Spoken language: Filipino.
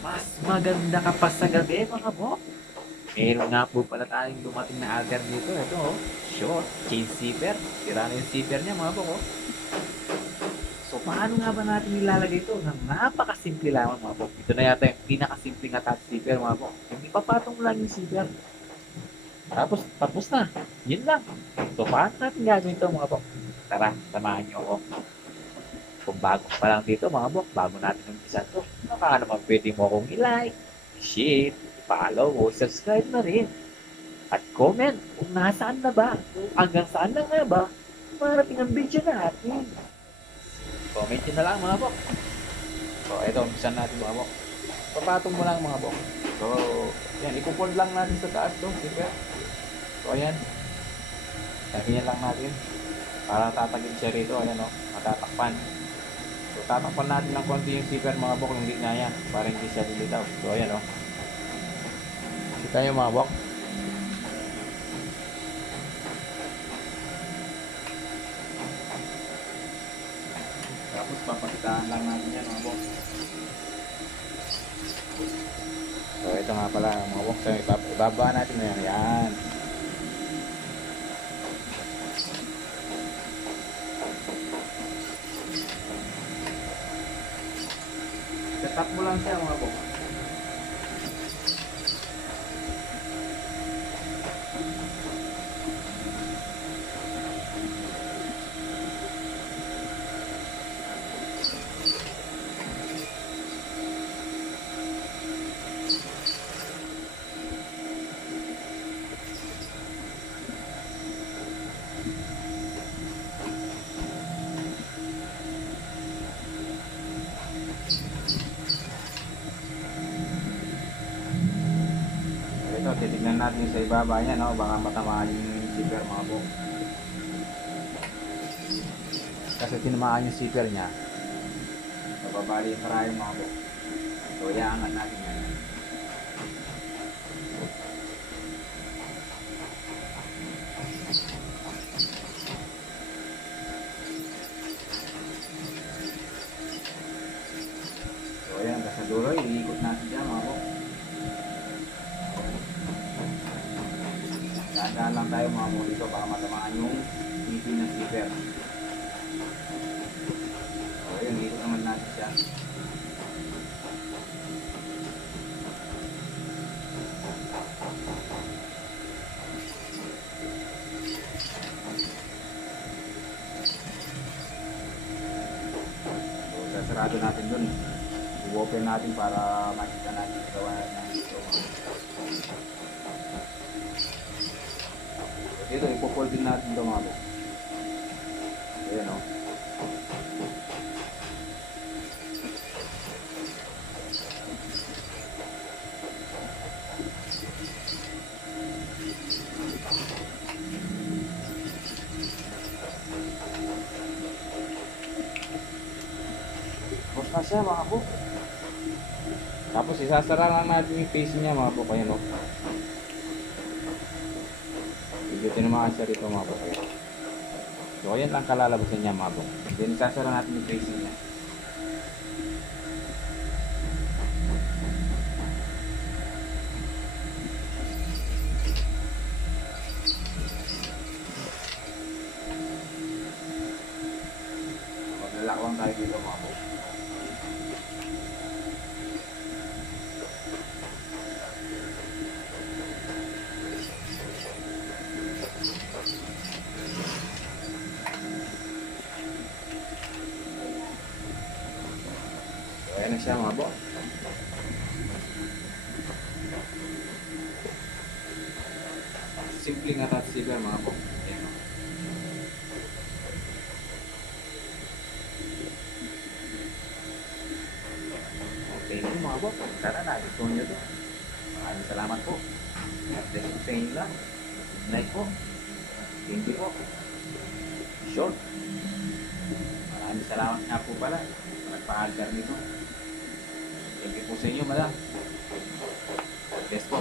Mas maganda ka pa sa gabi, mga bok. Meron nga po pala tayong dumating na alter dito. Ito, oh. Short, chain zipper. Sira na yung zipper niya, mga bok, oh. So, paano nga ba natin ilalagay ito? Nang napakasimple lamang, mga bok. Ito na yata yung pinakasimpleng attach zipper, mga bok. Yung ipapatong mo lang yung zipper. Tapos na. Yun lang. So, paano natin gagawin ito, mga bok? Tara, samahan niyo ako. Kung bago pa lang dito, mga bok, bago natin umpisa to, baka naman pwede mo akong i-like, share, follow, o subscribe na rin. At comment kung nasaan na ba, kung hanggang saan na nga ba, marating ang video natin. Comment nyo na lang, mga bok. So, ito, umpisa natin, mga bok. Papatong mo lang, mga bok. So, yan, ipupod lang natin sa taas to, diba? So, ayan. Ganyan lang natin. Para tatagin siya rito, ayan o, matatakpan. So, tatakpan natin ng konti yung zipper, mga bok, yung gitna yan, para hindi siya lilitaw. So, ayan o. Kita nyo, mga bok. Tapos, papasitaan lang natin yan, mga bok. So, ito nga pala, mga bok. So, ibaba natin na yan. Yan. Tatap mo lang siya, mga bok. Ito, titignan natin sa ibaba niya, no? Baka matamaan yung zipper, mga bok. Kasi tinamaan yung zipper niya, mababali yung karayong, mga bok. So, iangat natin yan. So, ayan, hanggang sa dulo, iikot natin dyan, mga bok. Dahan lang tayo, mga bok, dito para matamaan yung ngipin ng zipper. So, ayan, iikot naman natin siya. So, sasarado natin dun. I-open natin para makita natin gawa ng dito. So, dito, ipo-fold din natin ito, mga bok. Ayan, o. Tapos na siya, mga bok. Tapos isasara lang natin yung face niya, mga bok. Ayan, o. Medyo tinamaan siya rito, mga bok. Ayan. So, ayan lang kalalabasan niya, mga bok. Then, isasara natin yung face niya. Maglalakwang tayo dito, mga bok. So, ayan na siya, mga bok. Simpleng attach zipper, mga bok. Ayan, o. Okay po, mga bok. Sana nagustuhan nyo to. Maraming salamat po. God bless po sa inyo lang. Good night po. Thank you po. Short. Maraming salamat nga po pala. Nagpa-alter nito. Thank you po sa inyo, madam. God bless po.